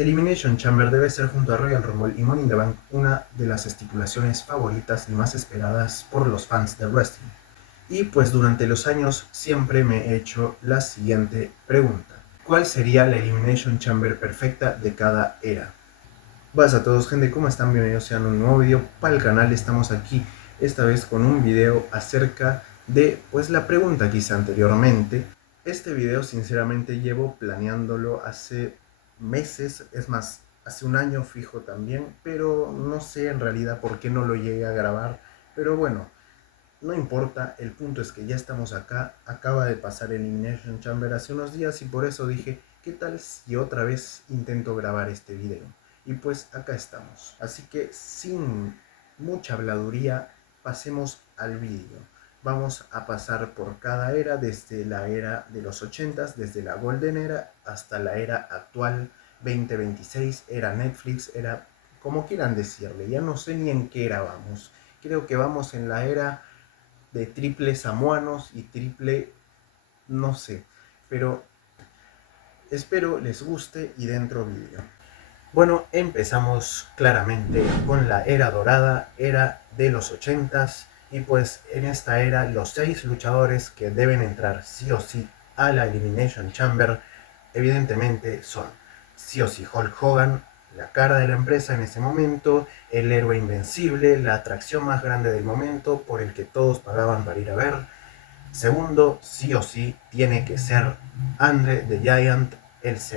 Elimination Chamber debe ser junto a Royal Rumble y Money in the Bank una de las estipulaciones favoritas y más esperadas por los fans de wrestling. Y pues durante los años siempre me he hecho la siguiente pregunta. ¿Cuál sería la Elimination Chamber perfecta de cada era? Buenas a todos, gente, ¿cómo están? Bienvenidos a un nuevo video para el canal. Estamos aquí esta vez con un video acerca de pues la pregunta que hice anteriormente. Este video sinceramente llevo planeándolo hace meses, es más, hace un año fijo también, pero no sé en realidad por qué no lo llegué a grabar. Pero bueno, no importa, el punto es que ya estamos acá. Acaba de pasar Elimination Chamber hace unos días y por eso dije, ¿qué tal si otra vez intento grabar este video? Y pues acá estamos. Así que sin mucha habladuría, pasemos al vídeo. Vamos a pasar por cada era, desde la era de los 80s, desde la Golden Era hasta la era actual, 2026, era Netflix, era como quieran decirle, ya no sé ni en qué era vamos. Creo que vamos en la era de triple samuanos y triple no sé, pero espero les guste y dentro vídeo. Bueno, empezamos claramente con la era dorada, era de los 80s, y pues en esta era los 6 luchadores que deben entrar sí o sí a la Elimination Chamber evidentemente son sí o sí Hulk Hogan, la cara de la empresa en ese momento, el héroe invencible, la atracción más grande del momento por el que todos pagaban para ir a ver. Segundo, sí o sí tiene que ser Andre the Giant,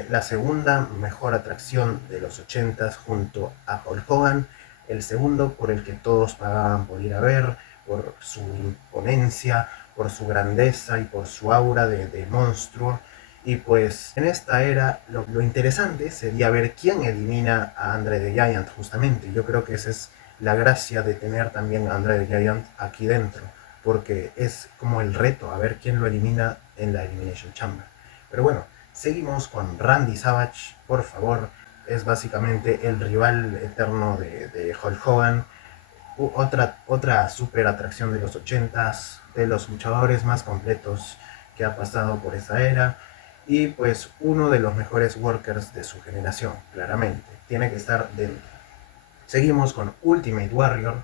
la segunda mejor atracción de los 80s junto a Hulk Hogan, el segundo por el que todos pagaban por ir a ver, por su imponencia, por su grandeza y por su aura de monstruo. Y pues en esta era lo interesante sería ver quién elimina a Andre the Giant justamente. Yo creo que esa es la gracia de tener también a Andre the Giant aquí dentro, porque es como el reto a ver quién lo elimina en la Elimination Chamber. Pero bueno, seguimos con Randy Savage, por favor. Es básicamente el rival eterno de Hulk Hogan. Otra super atracción de los 80s, de los luchadores más completos que ha pasado por esa era. Y pues uno de los mejores workers de su generación, claramente. Tiene que estar dentro. Seguimos con Ultimate Warrior.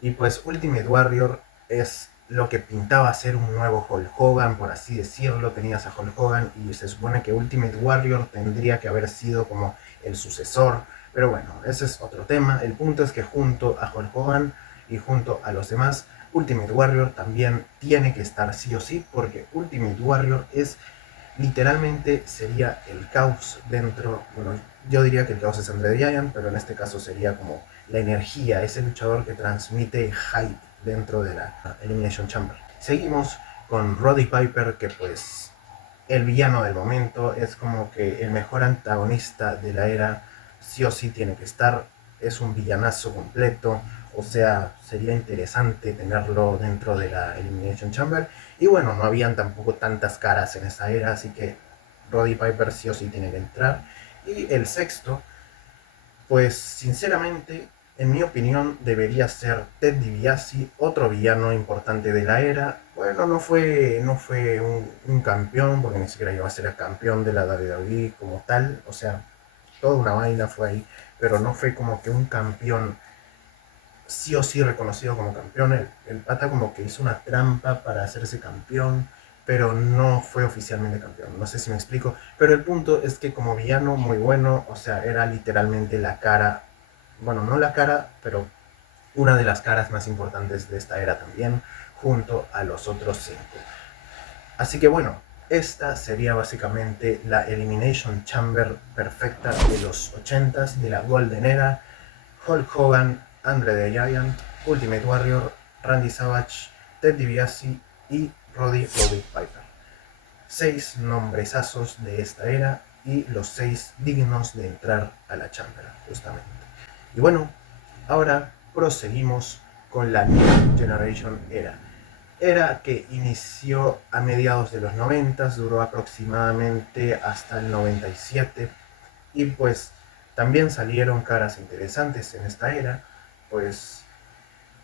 Y pues Ultimate Warrior es lo que pintaba ser un nuevo Hulk Hogan, por así decirlo. Tenías a Hulk Hogan y se supone que Ultimate Warrior tendría que haber sido como el sucesor. Pero bueno, ese es otro tema. El punto es que junto a Hulk Hogan y junto a los demás, Ultimate Warrior también tiene que estar sí o sí, porque Ultimate Warrior es literalmente sería el caos dentro, bueno, yo diría que el caos es Andre the Giant, pero en este caso sería como la energía, ese luchador que transmite hype dentro de la Elimination Chamber. Seguimos con Roddy Piper, que pues el villano del momento, es como que el mejor antagonista de la era, sí o sí tiene que estar, es un villanazo completo, o sea, sería interesante tenerlo dentro de la Elimination Chamber. Y bueno, no habían tampoco tantas caras en esa era, así que Roddy Piper sí o sí tiene que entrar. Y el sexto, pues sinceramente, en mi opinión, debería ser Ted DiBiase, otro villano importante de la era. Bueno, no fue un campeón, porque ni siquiera iba a ser el campeón de la WWE como tal, o sea, toda una vaina fue ahí, pero no fue como que un campeón sí o sí reconocido como campeón. El pata como que hizo una trampa para hacerse campeón, pero no fue oficialmente campeón. No sé si me explico, pero el punto es que como villano muy bueno, o sea, era literalmente la cara, bueno, no la cara, pero una de las caras más importantes de esta era también, junto a los otros 5. Así que bueno, esta sería básicamente la Elimination Chamber perfecta de los 80s, de la Golden Era. Hulk Hogan, Andre the Giant, Ultimate Warrior, Randy Savage, Ted DiBiase y Roddy Piper. 6 nombresazos de esta era y los 6 dignos de entrar a la Chamber, justamente. Y bueno, ahora proseguimos con la New Generation Era. Era que inició a mediados de los 90, duró aproximadamente hasta el 97, y pues también salieron caras interesantes en esta era. Pues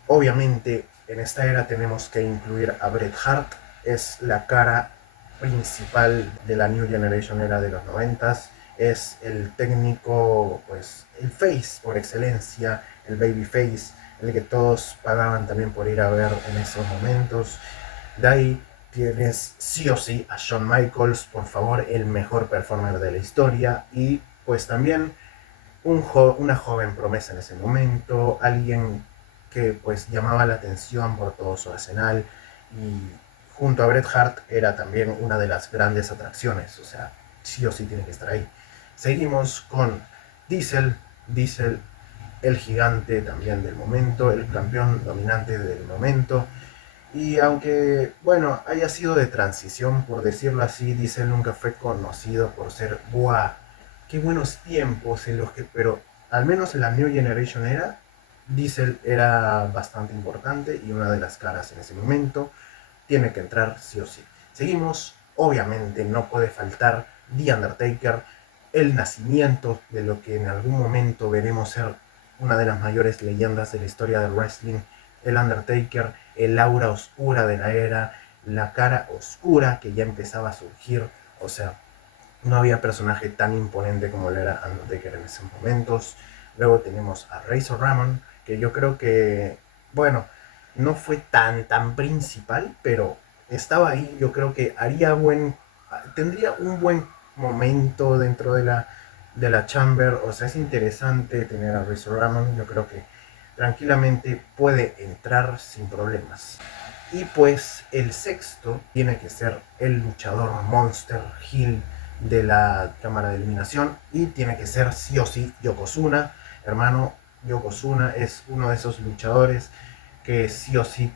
obviamente en esta era tenemos que incluir a Bret Hart, es la cara principal de la New Generation era de los 90. es el técnico, pues el face por excelencia, el baby face, el que todos pagaban también por ir a ver en esos momentos. De ahí tienes sí o sí a Shawn Michaels, por favor, el mejor performer de la historia, y pues también una joven promesa en ese momento, alguien que pues llamaba la atención por todo su arsenal, y junto a Bret Hart era también una de las grandes atracciones, o sea, sí o sí tiene que estar ahí. Seguimos con Diesel, el gigante también del momento, el campeón dominante del momento. Y aunque, bueno, haya sido de transición, por decirlo así, Diesel nunca fue conocido por ser, ¡buah! ¡Qué buenos tiempos en los que, pero al menos en la New Generation era, Diesel era bastante importante y una de las caras en ese momento. Tiene que entrar sí o sí. Seguimos, obviamente no puede faltar The Undertaker, el nacimiento de lo que en algún momento veremos ser una de las mayores leyendas de la historia del wrestling, el Undertaker, el aura oscura de la era, la cara oscura que ya empezaba a surgir, o sea, no había personaje tan imponente como lo era Undertaker en esos momentos. Luego tenemos a Razor Ramon, que yo creo que, bueno, no fue tan principal, pero estaba ahí. Yo creo que tendría un buen momento dentro de la Chamber. O sea, es interesante tener a Razor Ramon. Yo creo que tranquilamente puede entrar sin problemas. Y pues el sexto tiene que ser el luchador Monster Hill de la cámara de eliminación, y tiene que ser sí o sí Yokozuna. Hermano, Yokozuna es uno de esos luchadores que sí o sí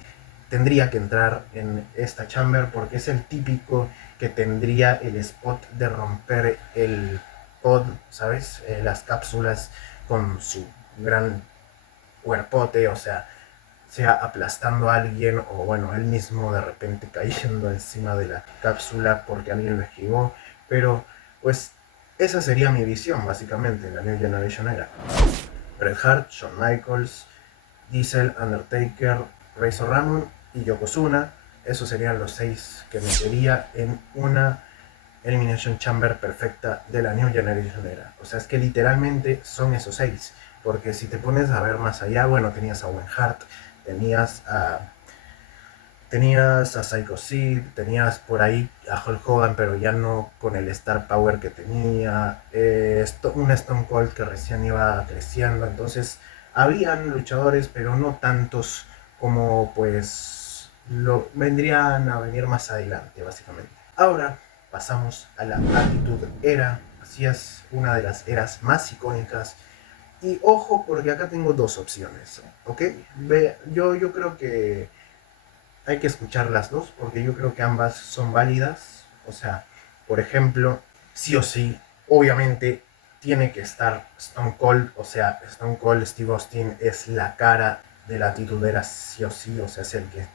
tendría que entrar en esta chamber, porque es el típico que tendría el spot de romper el pod, ¿sabes? Las cápsulas con su gran cuerpote, o sea aplastando a alguien, o bueno, él mismo de repente cayendo encima de la cápsula porque alguien lo esquivó. Pero pues esa sería mi visión básicamente en la New Generation era Bret Hart, Shawn Michaels, Diesel, Undertaker, Razor Ramon y Yokozuna. Esos serían los 6 que metería en una Elimination Chamber perfecta de la New Generation era. O sea, es que literalmente son esos 6. Porque si te pones a ver más allá, bueno, tenías a Owen Hart, tenías a Psycho Sid, tenías por ahí a Hulk Hogan, pero ya no con el star power que tenía, un Stone Cold que recién iba creciendo. Entonces habían luchadores, pero no tantos como pues vendrían a venir más adelante básicamente. Ahora pasamos a la Attitude Era. Así es, una de las eras más icónicas. Y ojo, porque acá tengo dos opciones, ¿ok? Yo creo que hay que escuchar las dos, porque yo creo que ambas son válidas. O sea, por ejemplo, sí o sí, obviamente tiene que estar Stone Cold. O sea, Stone Cold Steve Austin es la cara de la titulera sí o sí. O sea, es el que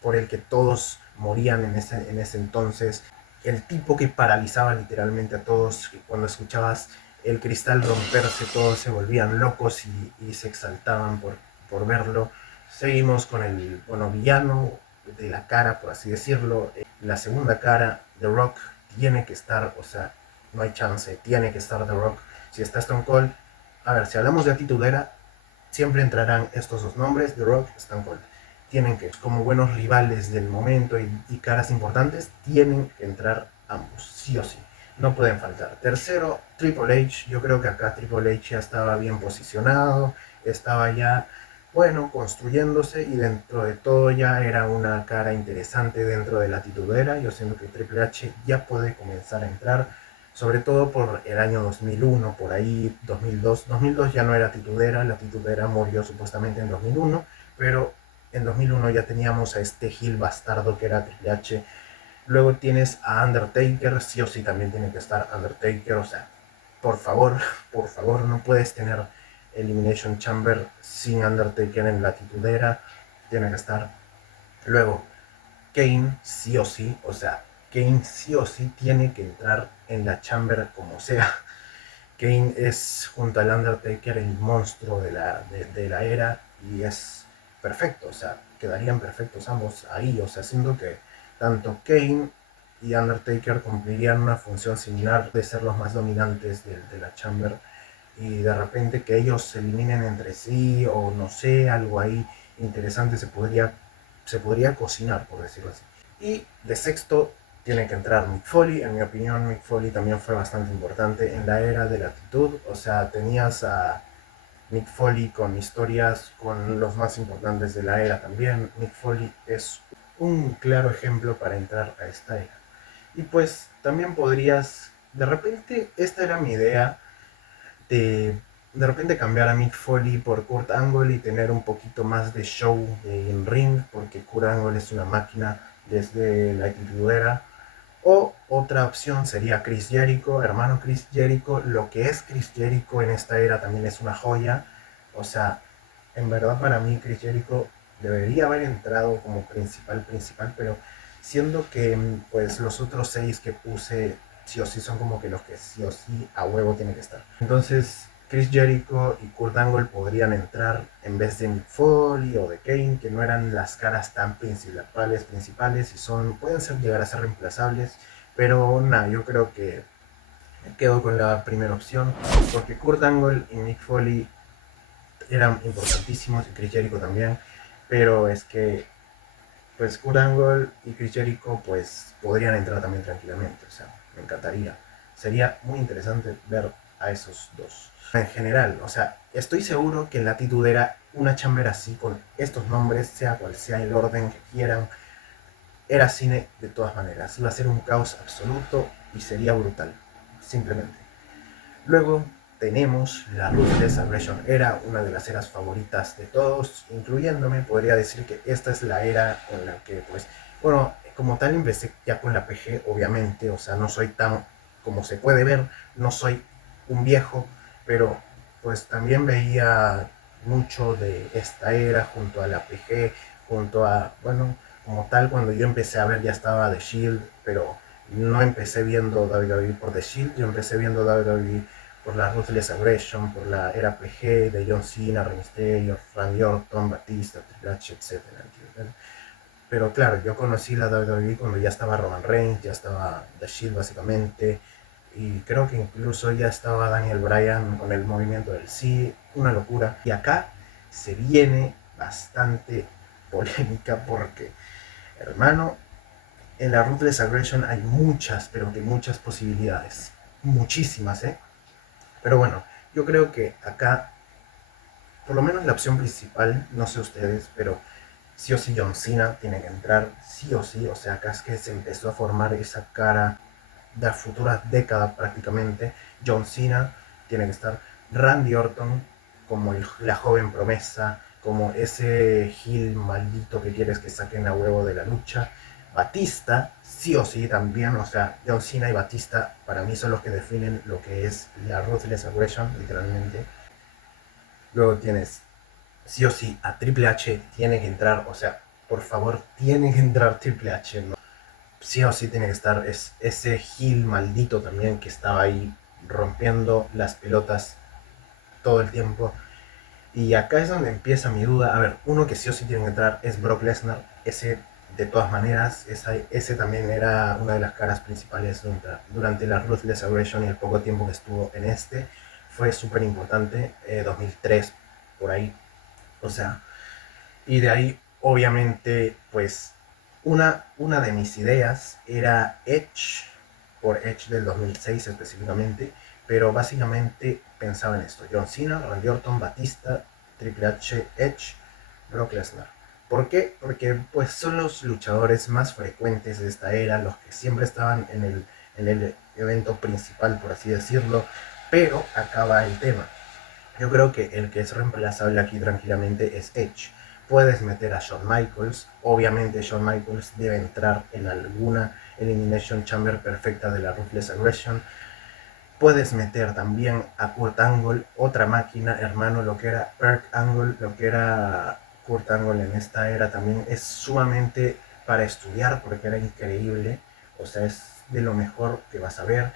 por el que todos morían en ese entonces, el tipo que paralizaba literalmente a todos, que cuando escuchabas el cristal romperse todos se volvían locos y se exaltaban por verlo. Seguimos con el villano de la cara, por así decirlo, la segunda cara. The Rock tiene que estar, o sea, no hay chance, tiene que estar The Rock. Si está Stone Cold, a ver, si hablamos de actitudera, siempre entrarán estos dos nombres, The Rock, Stone Cold. Tienen que, como buenos rivales del momento y caras importantes, tienen que entrar ambos, sí o sí. No pueden faltar. Tercero, Triple H. Yo creo que acá Triple H ya estaba bien posicionado, estaba ya, bueno, construyéndose, y dentro de todo ya era una cara interesante dentro de la titulera. Yo siento que Triple H ya puede comenzar a entrar, sobre todo por el año 2001, por ahí 2002. 2002 ya no era titulera, la titulera murió supuestamente en 2001, pero en 2001 ya teníamos a este Gil bastardo que era Triple H. Luego tienes a Undertaker, sí o sí también tiene que estar Undertaker. O sea, por favor, por favor, no puedes tener Elimination Chamber sin Undertaker en la titulera, tiene que estar. Luego, Kane, sí o sí, o sea, Kane sí o sí tiene que entrar en la Chamber como sea. Kane es, junto al Undertaker, el monstruo de la era, y es perfecto. O sea, quedarían perfectos ambos ahí. O sea, siento que tanto Kane y Undertaker cumplirían una función similar de ser los más dominantes de la Chamber, y de repente que ellos se eliminen entre sí, o no sé, algo ahí interesante se podría cocinar, por decirlo así. Y de sexto tiene que entrar Mick Foley. En mi opinión, Mick Foley también fue bastante importante en la era de la actitud. O sea, tenías a Mick Foley con historias con los más importantes de la era también. Mick Foley es un claro ejemplo para entrar a esta era. Y pues también podrías, de repente, esta era mi idea, de repente cambiar a Mick Foley por Kurt Angle y tener un poquito más de show en ring, porque Kurt Angle es una máquina desde la titulera. O otra opción sería Chris Jericho, hermano Chris Jericho. Lo que es Chris Jericho en esta era también es una joya. O sea, en verdad para mí Chris Jericho debería haber entrado como principal, pero siendo que pues los otros 6 que puse sí o sí son como que los que sí o sí a huevo tienen que estar. Entonces Chris Jericho y Kurt Angle podrían entrar en vez de Mick Foley o de Kane, que no eran las caras tan principales y pueden llegar a ser reemplazables, pero nada, yo creo que me quedo con la primera opción, porque Kurt Angle y Mick Foley eran importantísimos, y Chris Jericho también, pero es que pues Kurt Angle y Chris Jericho pues podrían entrar también tranquilamente, o sea, me encantaría. Sería muy interesante ver a esos dos. En general, o sea, estoy seguro que en la titudera una chamber así con estos nombres, sea cual sea el orden que quieran, era cine de todas maneras. Iba a ser un caos absoluto y sería brutal, simplemente. Luego tenemos la Ruthless Aggression Era, una de las eras favoritas de todos, incluyéndome. Podría decir que esta es la era en la que, pues, bueno, como tal empecé ya con la PG, obviamente, o sea, no soy tan, como se puede ver, no soy un viejo, pero pues también veía mucho de esta era junto a la PG, junto a, bueno, como tal, cuando yo empecé a ver ya estaba The Shield, pero no empecé viendo WWE por The Shield, yo empecé viendo WWE por la Ruthless Aggression, por la era PG de John Cena, Rey Mysterio, Randy Orton, Batista, Triple H, etc. Pero claro, yo conocí la WWE cuando ya estaba Roman Reigns, ya estaba The Shield básicamente, y creo que incluso ya estaba Daniel Bryan con el movimiento del sí, una locura. Y acá se viene bastante polémica porque, hermano, en la Ruthless Aggression hay muchas, pero que muchas posibilidades. Muchísimas, ¿eh? Pero bueno, yo creo que acá, por lo menos la opción principal, no sé ustedes, pero sí o sí John Cena tiene que entrar, sí o sí. O sea, acá es que se empezó a formar esa cara de las futuras décadas prácticamente. John Cena tiene que estar, Randy Orton como la joven promesa, como ese heel maldito que quieres que saquen a huevo de la lucha. Batista, sí o sí también, o sea, John Cena y Batista para mí son los que definen lo que es la Ruthless Aggression, literalmente. Luego tienes, sí o sí, a Triple H tiene que entrar, o sea, por favor, tiene que entrar Triple H, ¿no? Sí o sí tiene que estar, es ese heel maldito también que estaba ahí rompiendo las pelotas todo el tiempo. Y acá es donde empieza mi duda. A ver, uno que sí o sí tiene que entrar es Brock Lesnar. Ese, de todas maneras, ese también era una de las caras principales durante la Ruthless Aggression y el poco tiempo que estuvo en este. Fue súper importante, 2003, por ahí. O sea, y de ahí, obviamente, pues, una de mis ideas era Edge, por Edge del 2006 específicamente, pero básicamente pensaba en esto: John Cena, Randy Orton, Batista, Triple H, Edge, Brock Lesnar. ¿Por qué? Porque pues son los luchadores más frecuentes de esta era, los que siempre estaban en el evento principal, por así decirlo. Pero acaba el tema. Yo creo que el que es reemplazable aquí tranquilamente es Edge. Puedes meter a Shawn Michaels. Obviamente Shawn Michaels debe entrar en alguna Elimination Chamber perfecta de la Ruthless Aggression. Puedes meter también a Kurt Angle, otra máquina, hermano. Lo que era Kurt Angle, lo que era Kurt Angle en esta era también es sumamente para estudiar, porque era increíble. O sea, es de lo mejor que vas a ver.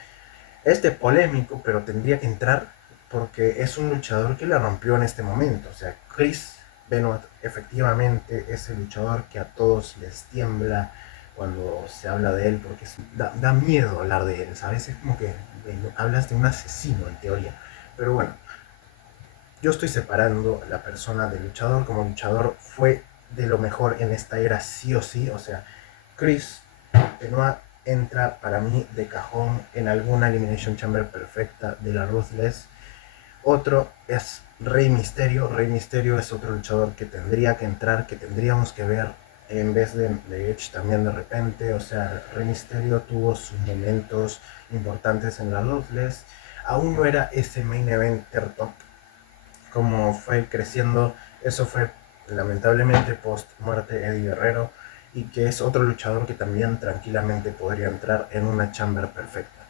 Es de polémico, pero tendría que entrar porque es un luchador que la rompió en este momento. O sea, Chris Benoit efectivamente es el luchador que a todos les tiembla cuando se habla de él, porque da miedo hablar de él, ¿sabes? Es como que hablas de un asesino en teoría. Pero bueno, yo estoy separando a la persona del luchador. Como luchador fue de lo mejor en esta era sí o sí. O sea, Chris Benoit entra para mí de cajón en alguna Elimination Chamber perfecta de la Ruthless. Otro es Rey Mysterio. Rey Mysterio es otro luchador que tendría que entrar, que tendríamos que ver en vez de Edge también de repente. O sea, Rey Mysterio tuvo sus momentos importantes en la Ruthless. Aún no era ese main eventer top como fue creciendo. Eso fue lamentablemente post muerte de Eddie Guerrero, y que es otro luchador que también tranquilamente podría entrar en una chamber perfecta.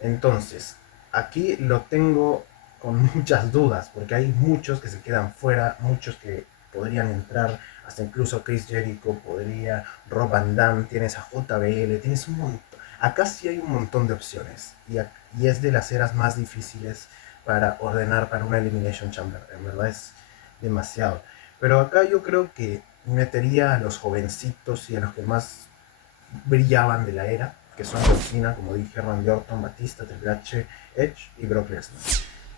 Entonces, aquí lo tengo con muchas dudas, porque hay muchos que se quedan fuera, muchos que podrían entrar, hasta incluso Chris Jericho podría, Rob Van Dam, tienes a JBL, tienes un montón. Acá sí hay un montón de opciones, y es de las eras más difíciles para ordenar para una Elimination Chamber. En verdad es demasiado. Pero acá yo creo que metería a los jovencitos y a los que más brillaban de la era, que son John Cena, como dije, Randy Orton, Batista, Triple H, Edge y Brock Lesnar.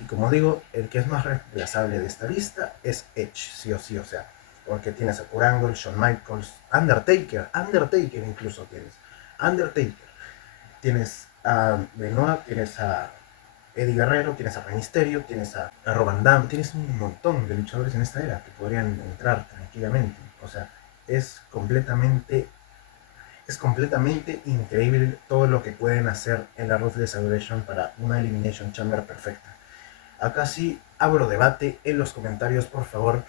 Y como digo, el que es más reemplazable de esta lista es Edge, sí o sí, o sea, porque tienes a Kurt Angle, Shawn Michaels, Undertaker incluso tienes, Undertaker, tienes a Benoit, tienes a Eddie Guerrero, tienes a Rey Mysterio, tienes a Rob Van Dam, tienes un montón de luchadores en esta era que podrían entrar tranquilamente. O sea, es completamente, es completamente increíble todo lo que pueden hacer en la Ruthless Aggression para una Elimination Chamber perfecta. Acá sí abro debate en los comentarios, por favor.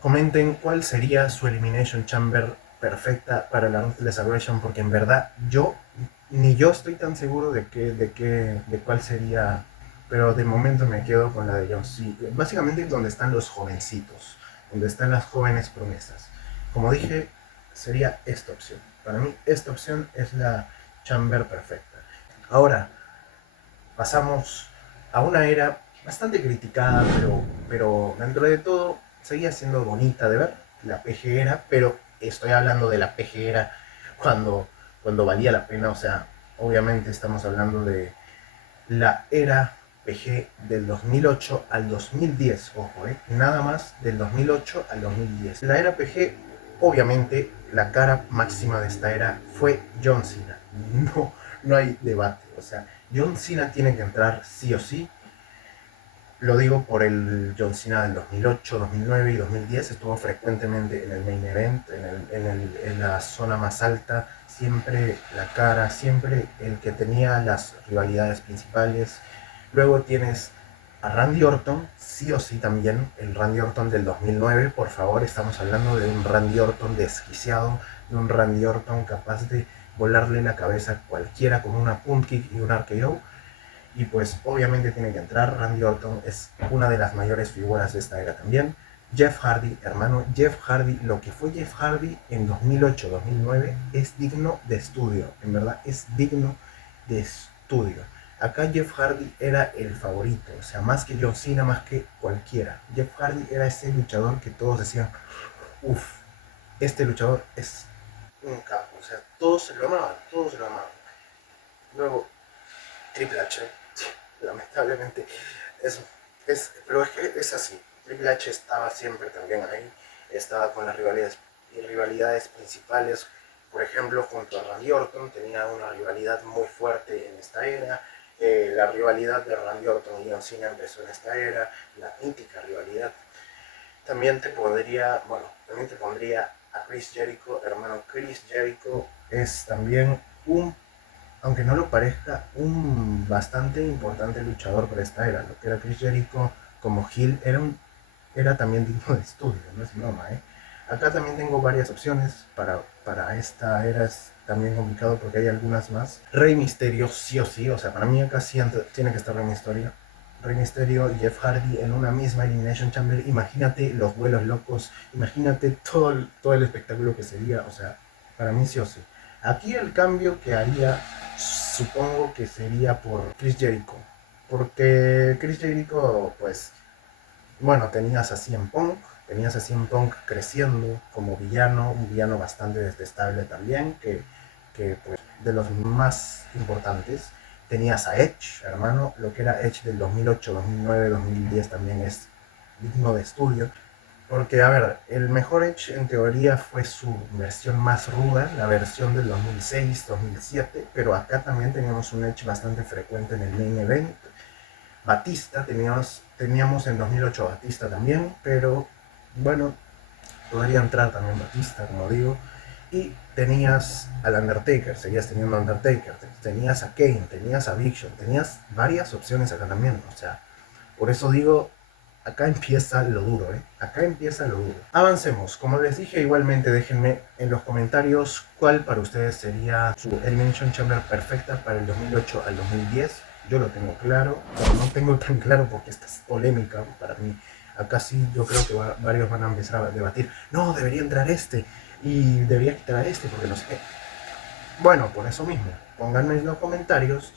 Comenten cuál sería su Elimination Chamber perfecta para la Ruthless Aggression, porque en verdad ni yo estoy tan seguro de cuál sería, pero de momento me quedo con la de John Cena. Básicamente donde están los jovencitos, donde están las jóvenes promesas. Como dije, sería esta opción. Para mí esta opción es la Chamber perfecta. Ahora pasamos a una era bastante criticada, pero dentro de todo seguía siendo bonita de ver, la PG era, pero estoy hablando de la PG era cuando valía la pena. O sea, obviamente estamos hablando de la era PG del 2008 al 2010, ojo, nada más del 2008 al 2010. La era PG, obviamente, la cara máxima de esta era fue John Cena. No hay debate. O sea, John Cena tiene que entrar sí o sí. Lo digo por el John Cena del 2008, 2009 y 2010. Estuvo frecuentemente en el main event, en la zona más alta. Siempre la cara, siempre el que tenía las rivalidades principales. Luego tienes a Randy Orton, sí o sí también. El Randy Orton del 2009, por favor, estamos hablando de un Randy Orton desquiciado, de un Randy Orton capaz de volarle la cabeza a cualquiera con una punt kick y un RKO. Y pues obviamente tiene que entrar. Randy Orton es una de las mayores figuras de esta era también. Jeff Hardy, hermano, Jeff Hardy, lo que fue Jeff Hardy en 2008-2009 es digno de estudio, en verdad es digno de estudio. Acá Jeff Hardy era el favorito, o sea, más que John Cena, más que cualquiera. Jeff Hardy era ese luchador que todos decían, uff, este luchador es un capo, o sea, todos se lo amaban, todos se lo amaban. Luego, Triple H, lamentablemente, pero es así. Triple H estaba siempre también ahí, estaba con las rivalidades principales. Por ejemplo, junto a Randy Orton tenía una rivalidad muy fuerte en esta era. La rivalidad de Randy Orton y John Cena empezó en esta era, la mítica rivalidad. También te pondría a Chris Jericho, hermano. Chris Jericho es también aunque no lo parezca, un bastante importante luchador para esta era. Lo que era Chris Jericho como heel era también digno de estudio, no es broma, Acá también tengo varias opciones para esta era. Es también complicado porque hay algunas más. Rey Mysterio sí o sí, o sea, para mí acá sí tiene que estar Rey Mysterio. Rey Mysterio y Jeff Hardy en una misma Elimination Chamber. Imagínate los vuelos locos, imagínate todo el espectáculo que sería, o sea, para mí sí o sí. Aquí el cambio que haría, supongo que sería por Chris Jericho. Porque Chris Jericho, pues, bueno, tenías a CM Punk, Tenías a CM Punk creciendo como villano, un villano bastante detestable también, que pues, de los más importantes. Tenías a Edge, hermano, lo que era Edge del 2008, 2009, 2010 también es digno de estudio. Porque, a ver, el mejor Edge en teoría fue su versión más ruda, la versión del 2006, 2007, pero acá también teníamos un Edge bastante frecuente en el main event. Batista, teníamos en 2008 Batista también, pero bueno, podría entrar también Batista, como digo. Y tenías al Undertaker, seguías teniendo Undertaker, tenías a Kane, tenías a Big Show, tenías varias opciones acá también, o sea, por eso digo, acá empieza lo duro, ¿eh? Acá empieza lo duro. Avancemos. Como les dije, igualmente déjenme en los comentarios cuál para ustedes sería su Elimination Chamber perfecta para el 2008 al 2010. Yo lo tengo claro, pero no tengo tan claro porque esta es polémica para mí. Acá sí yo creo que varios van a empezar a debatir. No, debería entrar este y debería quitar a este porque no sé qué. Bueno, por eso mismo, pónganme en los comentarios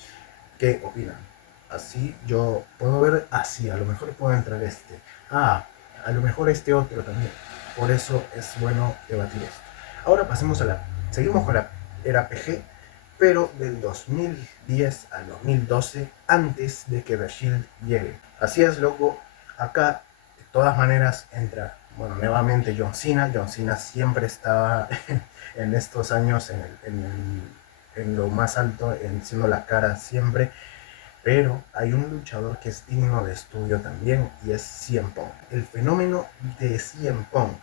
qué opinan. Así yo puedo ver, así, a lo mejor puede entrar este. Ah, a lo mejor este otro también. Por eso es bueno debatir esto. Ahora pasemos a seguimos con la era PG, pero del 2010 al 2012, antes de que The Shield llegue. Así es, loco. Acá, de todas maneras, entra, bueno, nuevamente John Cena. John Cena siempre estaba en estos años en lo más alto, siendo la cara siempre. Pero hay un luchador que es digno de estudio también y es CM Punk. El fenómeno de CM Punk,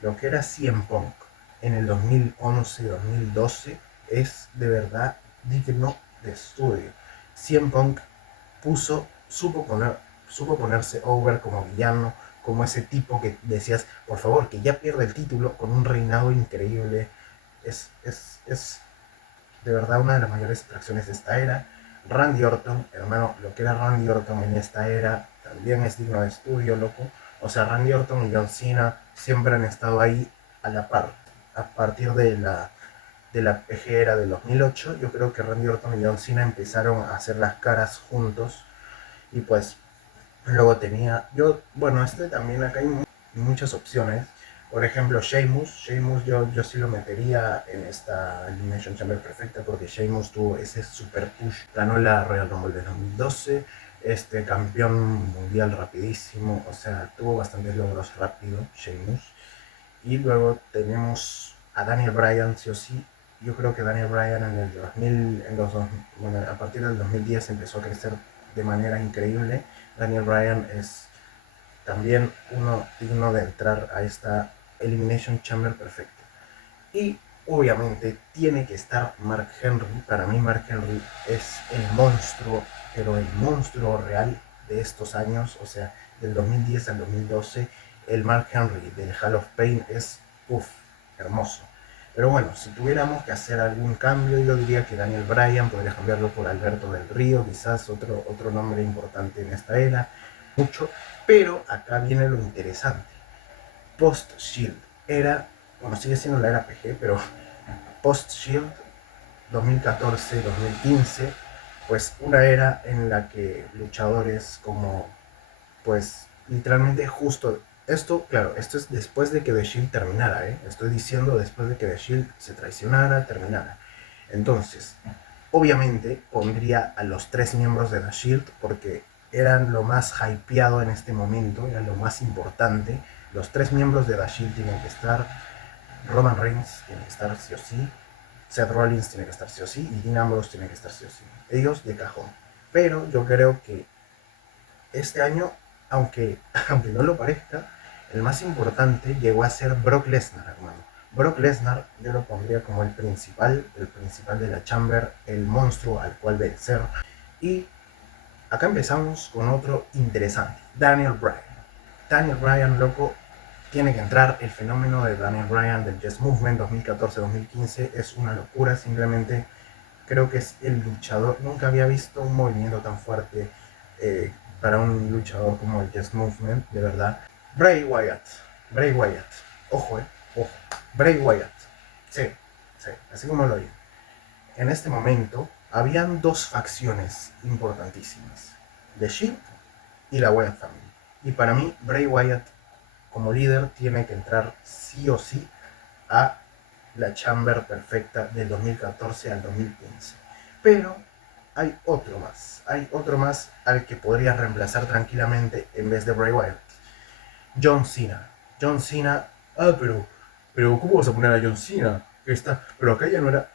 lo que era CM Punk en el 2011-2012 es de verdad digno de estudio. CM Punk supo ponerse over como villano, como ese tipo que decías, por favor, que ya pierde el título con un reinado increíble. Es de verdad una de las mayores atracciones de esta era. Randy Orton, hermano, lo que era Randy Orton en esta era también es digno de estudio, loco. O sea, Randy Orton y John Cena siempre han estado ahí a la par. A partir de la PG era del 2008, yo creo que Randy Orton y John Cena empezaron a hacer las caras juntos. Y pues luego bueno, también acá hay muchas opciones. Por ejemplo, Sheamus yo sí lo metería en esta Elimination Chamber perfecta porque Sheamus tuvo ese super push, ganó la Royal Rumble de 2012, campeón mundial rapidísimo, o sea, tuvo bastantes logros rápido, Sheamus. Y luego tenemos a Daniel Bryan, sí o sí. Yo creo que Daniel Bryan en el 2000, bueno, a partir del 2010 empezó a crecer de manera increíble. Daniel Bryan es también uno digno de entrar a esta Elimination Chamber perfecta. Y obviamente tiene que estar Mark Henry. Para mí Mark Henry es el monstruo, pero el monstruo real de estos años, o sea, del 2010 al 2012, el Mark Henry del Hall of Fame es, hermoso. Pero bueno, si tuviéramos que hacer algún cambio, yo diría que Daniel Bryan podría cambiarlo por Alberto del Río, quizás otro nombre importante en esta era, mucho. Pero acá viene lo interesante. Post-Shield bueno, sigue siendo la era PG, pero Post-Shield 2014-2015, pues una era en la que luchadores como, pues literalmente justo, claro, esto es después de que The Shield terminara, estoy diciendo después de que The Shield se traicionara, terminara. Entonces, obviamente pondría a los 3 miembros de The Shield porque eran lo más hypeado en este momento, eran lo más importante. Los 3 miembros de The Shield tienen que estar, Roman Reigns tiene que estar sí o sí, Seth Rollins tiene que estar sí o sí y Dean Ambrose tiene que estar sí o sí. Ellos de cajón. Pero yo creo que este año, aunque no lo parezca, el más importante llegó a ser Brock Lesnar, hermano. Brock Lesnar yo lo pondría como el principal de la Chamber, el monstruo al cual vencer. Y acá empezamos con otro interesante, Daniel Bryan. Daniel Bryan, loco, tiene que entrar. El fenómeno de Daniel Bryan del Yes Movement 2014-2015 es una locura. Simplemente creo que es el luchador. Nunca había visto un movimiento tan fuerte para un luchador como el Yes Movement, de verdad. Bray Wyatt. Ojo, ojo. Bray Wyatt. Sí, así como lo oí. En este momento habían 2 facciones importantísimas: The Shield y la Wyatt Family. Y para mí, Bray Wyatt como líder tiene que entrar sí o sí a la Chamber perfecta del 2014 al 2015. Pero hay otro más al que podría reemplazar tranquilamente en vez de Bray Wyatt. John Cena. John Cena. Ah, pero ¿cómo vas a poner a John Cena? Pero acá ya no era.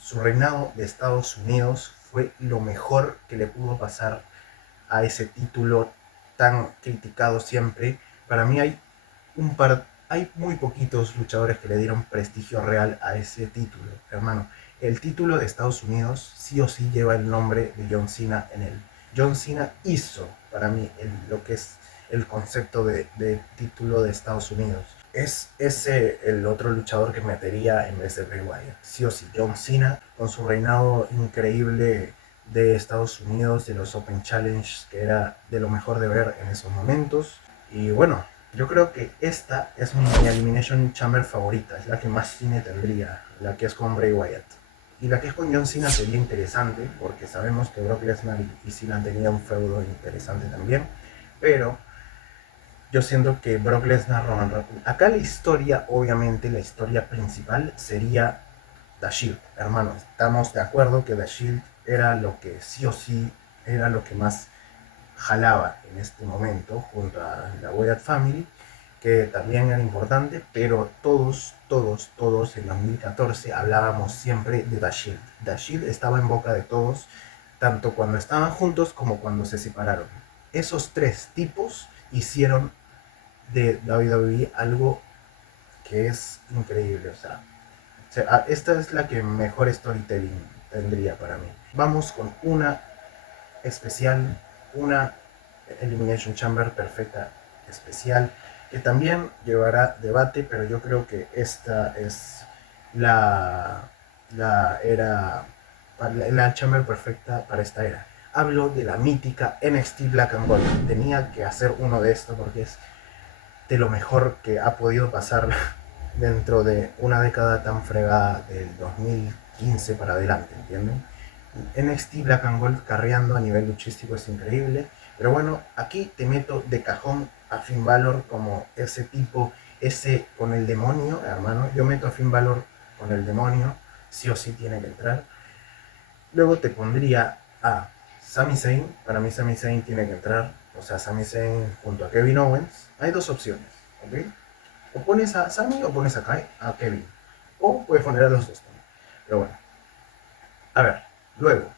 Su reinado de Estados Unidos fue lo mejor que le pudo pasar a ese título tan criticado siempre. Para mí hay muy poquitos luchadores que le dieron prestigio real a ese título, hermano. El título de Estados Unidos sí o sí lleva el nombre de John Cena en él. John Cena hizo para mí lo que es el concepto de título de Estados Unidos. Es ese el otro luchador que metería en vez de Bray Wyatt. Sí o sí, John Cena, con su reinado increíble de Estados Unidos, de los Open Challenge, que era de lo mejor de ver en esos momentos. Y bueno, yo creo que esta es mi Elimination Chamber favorita, es la que más cine tendría, la que es con Bray Wyatt. Y la que es con John Cena sería interesante, porque sabemos que Brock Lesnar y Cena han tenido un feudo interesante también, pero yo siento que Brock Lesnar, Roman Reigns. Acá la historia, obviamente, la historia principal sería The Shield. Hermano, estamos de acuerdo que The Shield era lo que sí o sí era lo que más jalaba en este momento junto a la Wyatt Family, que también era importante, pero todos en 2014 hablábamos siempre de The Shield. The Shield estaba en boca de todos, tanto cuando estaban juntos como cuando se separaron. Esos tres tipos hicieron de WWE algo que es increíble, o sea, esta es la que mejor storytelling tendría para mí. Vamos con una especial, una Elimination Chamber perfecta especial, que también llevará debate, pero yo creo que esta es la era, la Chamber perfecta para esta era. Hablo de la mítica NXT Black and Gold. Tenía que hacer uno de estos porque es de lo mejor que ha podido pasar dentro de una década tan fregada del 2015 para adelante, ¿entienden? NXT Black and Gold carreando a nivel luchístico es increíble, pero bueno, aquí te meto de cajón a Finn Balor como ese tipo, ese con el demonio, hermano. Yo meto a Finn Balor con el demonio, sí o sí tiene que entrar. Luego te pondría a Sami Zayn. Para mí Sami Zayn tiene que entrar, o sea, Sami Zayn junto a Kevin Owens. Hay dos opciones, ¿ok? O pones a Sami o pones a Kevin. O puedes poner a los dos también. Pero bueno. A ver, luego.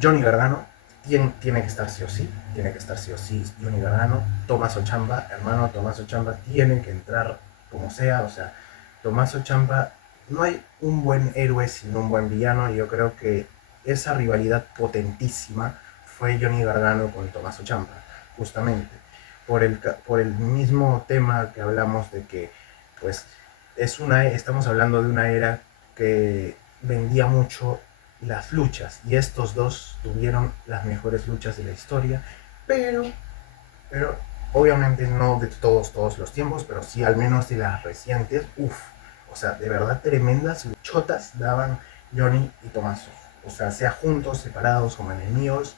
Johnny Gargano tiene que estar sí o sí. Tiene que estar sí o sí Johnny Gargano. Tommaso Ciampa, hermano, Tommaso Ciampa tiene que entrar como sea. O sea, Tommaso Ciampa, no hay un buen héroe sin un buen villano. Y yo creo que esa rivalidad potentísima fue Johnny Gargano con Tommaso Ciampa, justamente por el mismo tema que hablamos de que pues estamos hablando de una era que vendía mucho las luchas y estos dos tuvieron las mejores luchas de la historia, pero, pero obviamente no de todos los tiempos, pero sí al menos de las recientes. O sea, de verdad tremendas luchotas daban Johnny y Tommaso, o sea juntos, separados, como enemigos.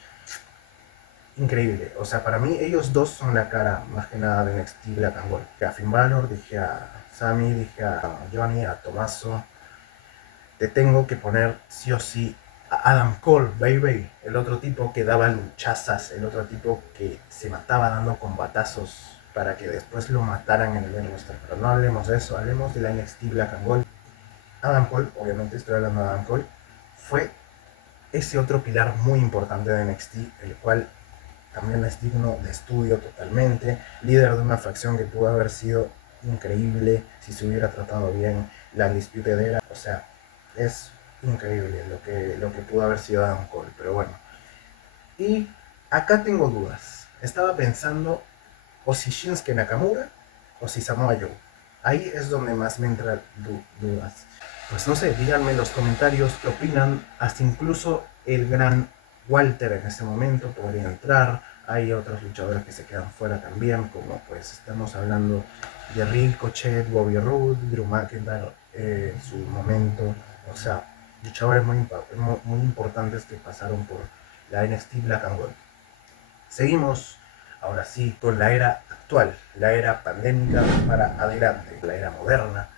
Increíble, o sea, para mí ellos dos son la cara más que nada de NXT Black and Gold. Dije a Finn Balor, dije a Sami, dije a Johnny, a Tommaso. Te tengo que poner sí o sí a Adam Cole, baby, el otro tipo que daba luchazas, el otro tipo que se mataba dando combatazos para que después lo mataran en el main roster. Pero no hablemos de eso, hablemos de la NXT Black and Gold. Adam Cole, obviamente estoy hablando de Adam Cole, fue ese otro pilar muy importante de NXT, el cual también es digno de estudio totalmente, líder de una facción que pudo haber sido increíble si se hubiera tratado bien, la Undisputed Era, o sea, es increíble lo que pudo haber sido Adam Cole, pero bueno. Y acá tengo dudas, estaba pensando o si Shinsuke Nakamura o si Samoa Joe, ahí es donde más me entran dudas. Pues no sé, díganme en los comentarios qué opinan, hasta incluso el gran Walter en este momento podría entrar. Hay otros luchadores que se quedan fuera también, como pues estamos hablando de Ricochet, Bobby Roode, Drew McIntyre en su momento. O sea, luchadores muy importantes que pasaron por la NXT Black and Gold. Seguimos ahora sí, con la era actual, la era pandémica para adelante, la era moderna.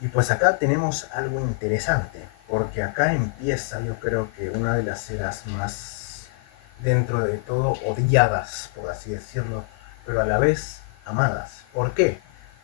Y pues acá tenemos algo interesante, porque acá empieza yo creo que una de las eras más, dentro de todo, odiadas, por así decirlo, pero a la vez amadas. ¿Por qué?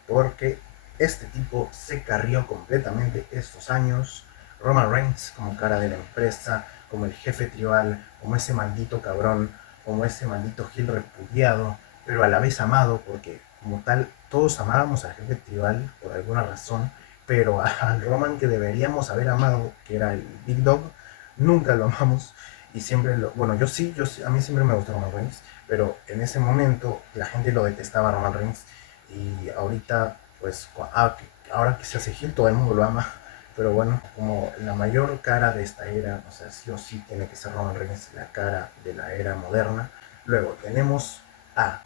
Porque este tipo se carrió completamente estos años. Roman Reigns como cara de la empresa, como el jefe tribal, como ese maldito cabrón, como ese maldito Gil repudiado, pero a la vez amado, porque como tal todos amábamos al jefe tribal por alguna razón, pero al Roman que deberíamos haber amado, que era el Big Dog, nunca lo amamos y siempre lo, bueno, yo sí, a mí siempre me gustó Roman Reigns, pero en ese momento la gente lo detestaba a Roman Reigns y ahorita, pues, ahora que se hace heel, todo el mundo lo ama, pero bueno, como la mayor cara de esta era, o sea, sí o sí tiene que ser Roman Reigns, la cara de la era moderna. Luego tenemos a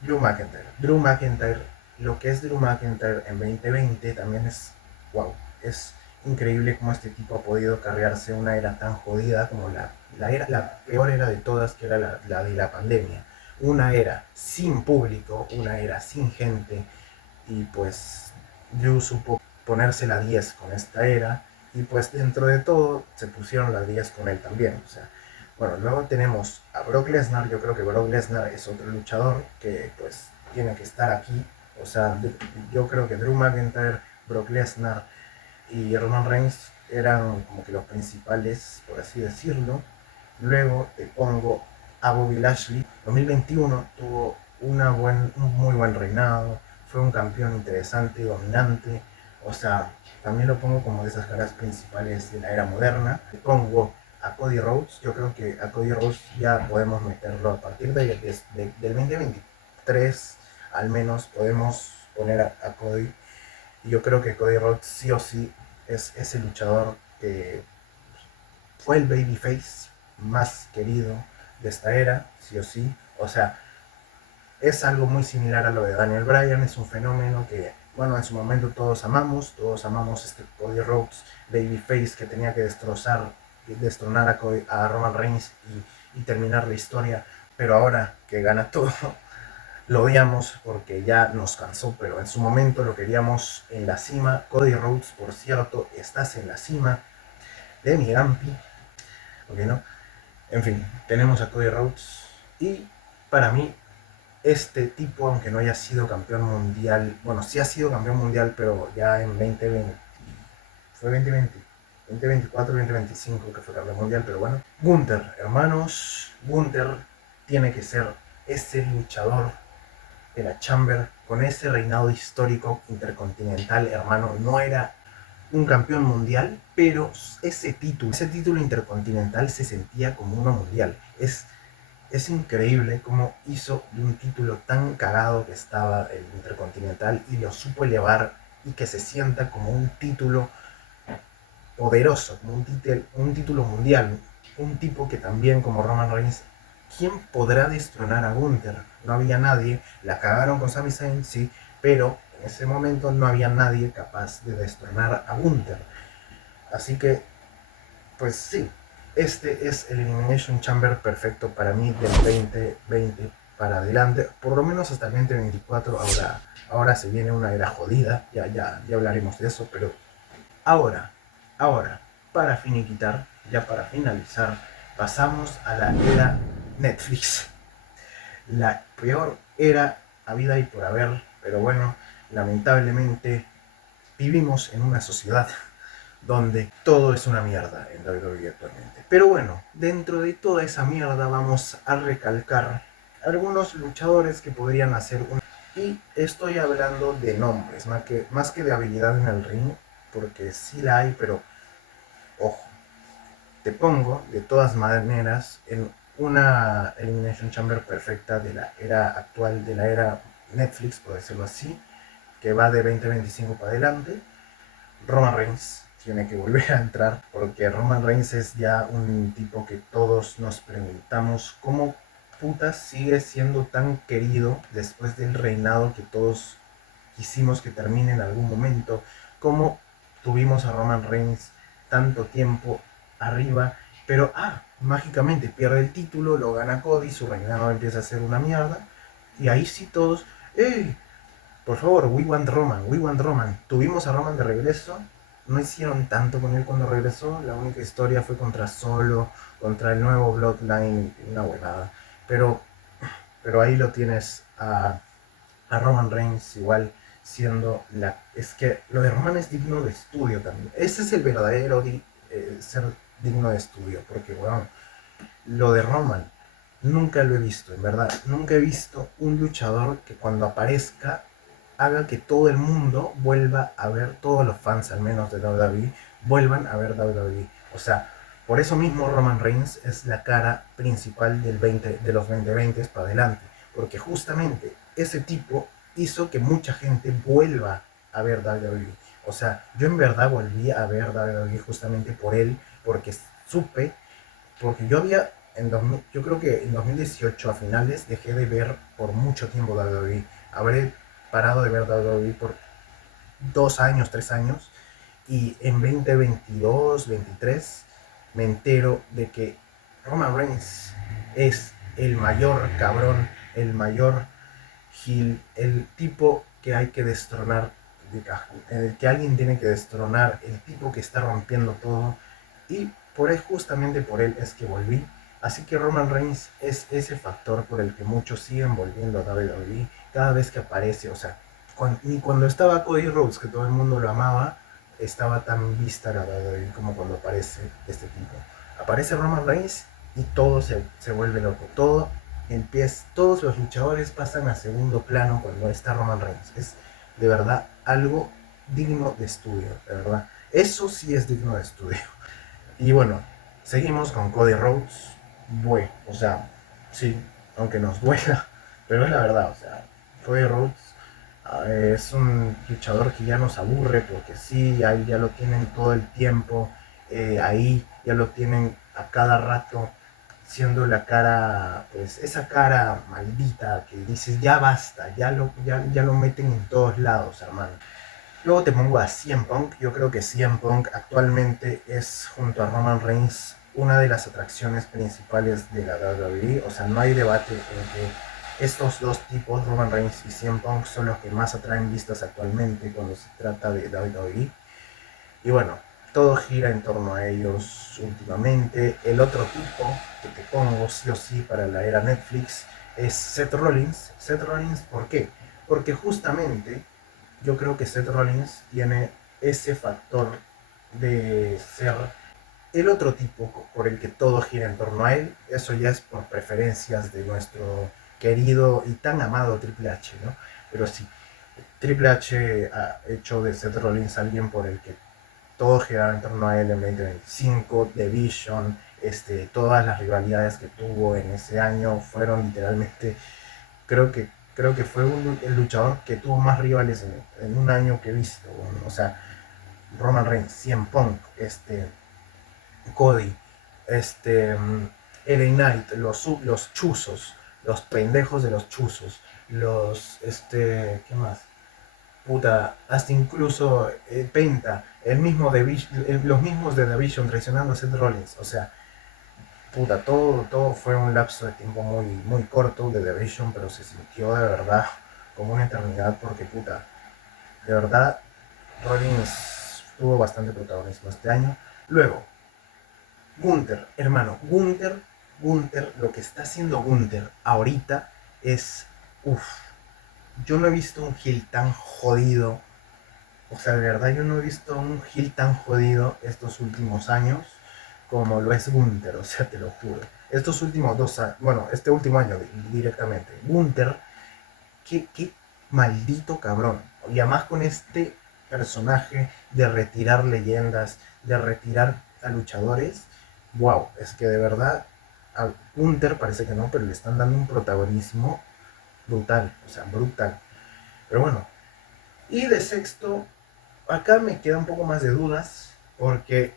Drew McIntyre. Drew McIntyre, lo que es Drew McIntyre en 2020 también es, wow, es increíble cómo este tipo ha podido carrearse una era tan jodida como la peor era de todas, que era la de la pandemia. Una era sin público, una era sin gente, y pues Drew supo ponerse la 10 con esta era, y pues dentro de todo se pusieron las 10 con él también. O sea, bueno, luego tenemos a Brock Lesnar. Yo creo que Brock Lesnar es otro luchador que pues tiene que estar aquí. O sea, yo creo que Drew McIntyre, Brock Lesnar y Roman Reigns eran como que los principales, por así decirlo. Luego te pongo a Bobby Lashley. 2021 tuvo un muy buen reinado, fue un campeón interesante, dominante. O sea, también lo pongo como de esas caras principales de la era moderna. Te pongo a Cody Rhodes. Yo creo que a Cody Rhodes ya podemos meterlo a partir del 2023, al menos podemos poner a Cody. Y yo creo que Cody Rhodes sí o sí es ese luchador que fue el babyface más querido de esta era, sí o sí. O sea, es algo muy similar a lo de Daniel Bryan. Es un fenómeno que, bueno, en su momento todos amamos este Cody Rhodes babyface que tenía que destronar a Roman Reigns y terminar la historia, pero ahora que gana todo, lo odiamos porque ya nos cansó, pero en su momento lo queríamos en la cima. Cody Rhodes, por cierto, estás en la cima de mi Gampi, ¿ok no? En fin, tenemos a Cody Rhodes y para mí este tipo, aunque no haya sido campeón mundial, bueno, sí ha sido campeón mundial, pero ya en 2020, fue 2020, 2024, 2025 que fue campeón mundial, pero bueno. Gunther, hermanos, Gunther tiene que ser ese luchador de la Chamber con ese reinado histórico intercontinental, hermano. No era un campeón mundial, pero ese título intercontinental se sentía como uno mundial. Es increíble cómo hizo de un título tan cagado que estaba el Intercontinental y lo supo elevar y que se sienta como un título poderoso, como un título mundial. Un tipo que también, como Roman Reigns, ¿quién podrá destronar a Gunther? No había nadie. La cagaron con Sami Zayn, sí, pero en ese momento no había nadie capaz de destronar a Gunther. Así que pues sí, este es el Elimination Chamber perfecto para mí del 2020 para adelante, por lo menos hasta el 2024. Ahora se viene una era jodida, ya hablaremos de eso, pero ahora, ahora, para finiquitar, ya para finalizar, pasamos a la era Netflix. La peor era habida y por haber, pero bueno, lamentablemente vivimos en una sociedad donde todo es una mierda en WWE actualmente. Pero bueno, dentro de toda esa mierda vamos a recalcar algunos luchadores que podrían hacer un... Y estoy hablando de nombres, más que de habilidad en el ring, porque sí la hay, pero ojo, te pongo de todas maneras en una Elimination Chamber perfecta de la era actual, de la era Netflix, por decirlo así, que va de 2025 para adelante. Roman Reigns tiene que volver a entrar porque Roman Reigns es ya un tipo que todos nos preguntamos cómo puta sigue siendo tan querido después del reinado que todos quisimos que termine en algún momento, cómo tuvimos a Roman Reigns tanto tiempo arriba, pero mágicamente pierde el título, lo gana Cody, su reinado empieza a ser una mierda, y ahí sí todos, ¡eh! Por favor, we want Roman, we want Roman. Tuvimos a Roman de regreso, no hicieron tanto con él cuando regresó, la única historia fue contra Solo, contra el nuevo Bloodline, una huevada. Pero, pero ahí lo tienes a Roman Reigns igual siendo la... Es que lo de Roman es digno de estudio también. Ese es el verdadero ser digno de estudio, porque bueno, lo de Roman nunca lo he visto, en verdad. Nunca he visto un luchador que cuando aparezca haga que todo el mundo vuelva a ver, todos los fans al menos de WWE, vuelvan a ver WWE. O sea, por eso mismo Roman Reigns es la cara principal de los 2020 para adelante. Porque justamente ese tipo hizo que mucha gente vuelva a ver WWE. O sea, yo en verdad volví a ver WWE justamente por él, porque supe, porque yo había, yo creo que en 2018 a finales dejé de ver por mucho tiempo WWE. Habré parado de ver WWE por 2 años, 3 años, y en 2022, 23 me entero de que Roman Reigns es el mayor cabrón, el mayor heel, el tipo que hay que destronar, el que alguien tiene que destronar, el tipo que está rompiendo todo, y justamente por él es que volví. Así que Roman Reigns es ese factor por el que muchos siguen volviendo a WWE cada vez que aparece. O sea, ni cuando estaba Cody Rhodes, que todo el mundo lo amaba, estaba tan vista la WWE como cuando aparece este tipo. Aparece Roman Reigns y todo se vuelve loco. Todos los luchadores pasan a segundo plano cuando está Roman Reigns. Es de verdad algo digno de estudio, de verdad. Eso sí es digno de estudio. Y bueno, seguimos con Cody Rhodes. O sea, sí, aunque nos duela, pero es la verdad, o sea, Cody Rhodes es un luchador que ya nos aburre porque sí, ahí ya lo tienen todo el tiempo, ahí ya lo tienen a cada rato siendo la cara, pues esa cara maldita que dices ya basta, ya lo meten en todos lados, hermano. Luego te pongo a CM Punk. Yo creo que CM Punk actualmente es, junto a Roman Reigns, una de las atracciones principales de la WWE. O sea, no hay debate en que estos dos tipos, Roman Reigns y CM Punk, son los que más atraen vistas actualmente cuando se trata de WWE. Y bueno, todo gira en torno a ellos últimamente. El otro tipo que te pongo sí o sí para la era Netflix es Seth Rollins. Seth Rollins, ¿por qué? Porque justamente yo creo que Seth Rollins tiene ese factor de ser el otro tipo por el que todo gira en torno a él. Eso ya es por preferencias de nuestro querido y tan amado Triple H, ¿no? Pero sí, Triple H ha hecho de Seth Rollins alguien por el que todo giraba en torno a él en 2025, The Vision, todas las rivalidades que tuvo en ese año fueron literalmente, creo que fue el luchador que tuvo más rivales en un año que he visto. Bueno, o sea, Roman Reigns, CM Punk, Cody, este, LA Knight, los chuzos, los pendejos de los chuzos, ¿qué más? Puta, hasta incluso Penta, los mismos de The Vision traicionando a Seth Rollins. O sea, puta, todo fue un lapso de tiempo muy, muy corto de The Vision, pero se sintió de verdad como una eternidad porque, puta, de verdad, Rollins tuvo bastante protagonismo este año. Luego, Gunther, hermano, Gunther, lo que está haciendo Gunther ahorita es, uff, yo no he visto un heel tan jodido. O sea, de verdad yo no he visto un heel tan jodido estos últimos años como lo es Gunther, o sea, te lo juro. Estos últimos 2 años, bueno, este último año directamente. Gunther, qué maldito cabrón. Y además con este personaje de retirar leyendas, de retirar a luchadores, wow, es que de verdad a Gunther parece que no, pero le están dando un protagonismo brutal, o sea, brutal. Pero bueno, y de sexto, acá me queda un poco más de dudas, porque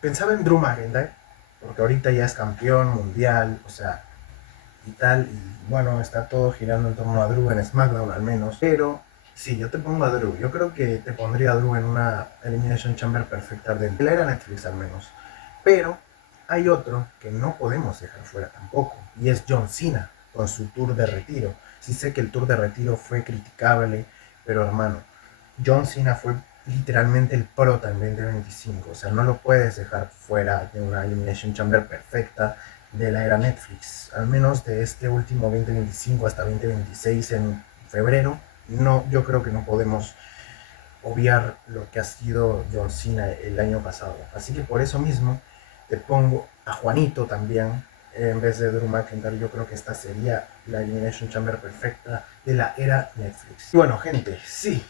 pensaba en Drew McIntyre, porque ahorita ya es campeón mundial, o sea, y tal, y bueno, está todo girando en torno a Drew en SmackDown al menos, pero sí, yo te pongo a Drew, yo creo que te pondría a Drew en una Elimination Chamber perfecta de la era Netflix al menos, pero hay otro que no podemos dejar fuera tampoco, y es John Cena con su tour de retiro. Sí sé que el tour de retiro fue criticable, pero hermano, John Cena fue literalmente el prota en 2025. O sea, no lo puedes dejar fuera de una Elimination Chamber perfecta de la era Netflix. Al menos de este último 2025 hasta 2026 en febrero. No, yo creo que no podemos obviar lo que ha sido John Cena el año pasado. Así que por eso mismo te pongo a Juanito también en vez de Drew McIntyre. Yo creo que esta sería la Elimination Chamber perfecta de la era Netflix. Y bueno, gente, sí,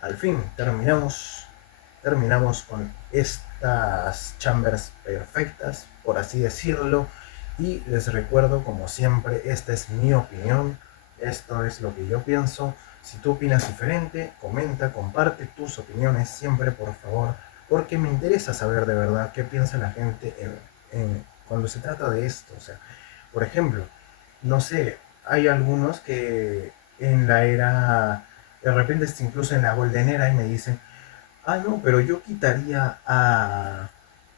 al fin terminamos con estas chambers perfectas, por así decirlo. Y les recuerdo, como siempre, esta es mi opinión, esto es lo que yo pienso. Si tú opinas diferente, comenta, comparte tus opiniones siempre, por favor, porque me interesa saber de verdad qué piensa la gente cuando se trata de esto. O sea, por ejemplo, no sé, hay algunos que en la era, de repente incluso en la Golden Era, y me dicen, ah, no, pero yo quitaría a,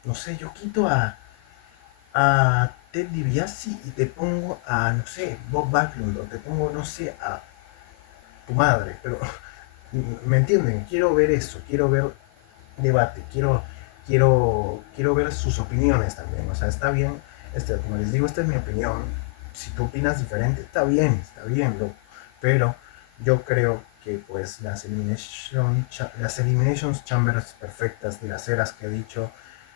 no sé, yo quito a Ted DiBiase y te pongo a, no sé, Bob Backlund, o te pongo, no sé, a tu madre, pero ¿me entienden? Quiero ver eso, quiero ver debate, quiero ver sus opiniones también. O sea, está bien, como les digo, esta es mi opinión. Si tú opinas diferente, está bien, pero yo creo que pues las Eliminations Chambers perfectas de las eras que he dicho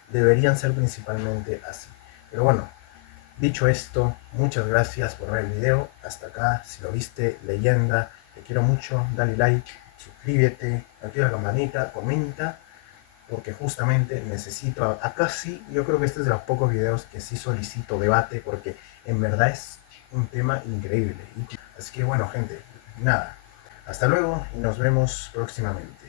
deberían ser principalmente así. Pero bueno, dicho esto, muchas gracias por ver el video. Hasta acá, si lo viste, leyenda, te quiero mucho, dale like, suscríbete, activa la campanita, comenta, porque justamente necesito, acá sí, yo creo que este es de los pocos videos que sí solicito debate, porque en verdad es un tema increíble. Así que bueno, gente, nada, hasta luego y nos vemos próximamente.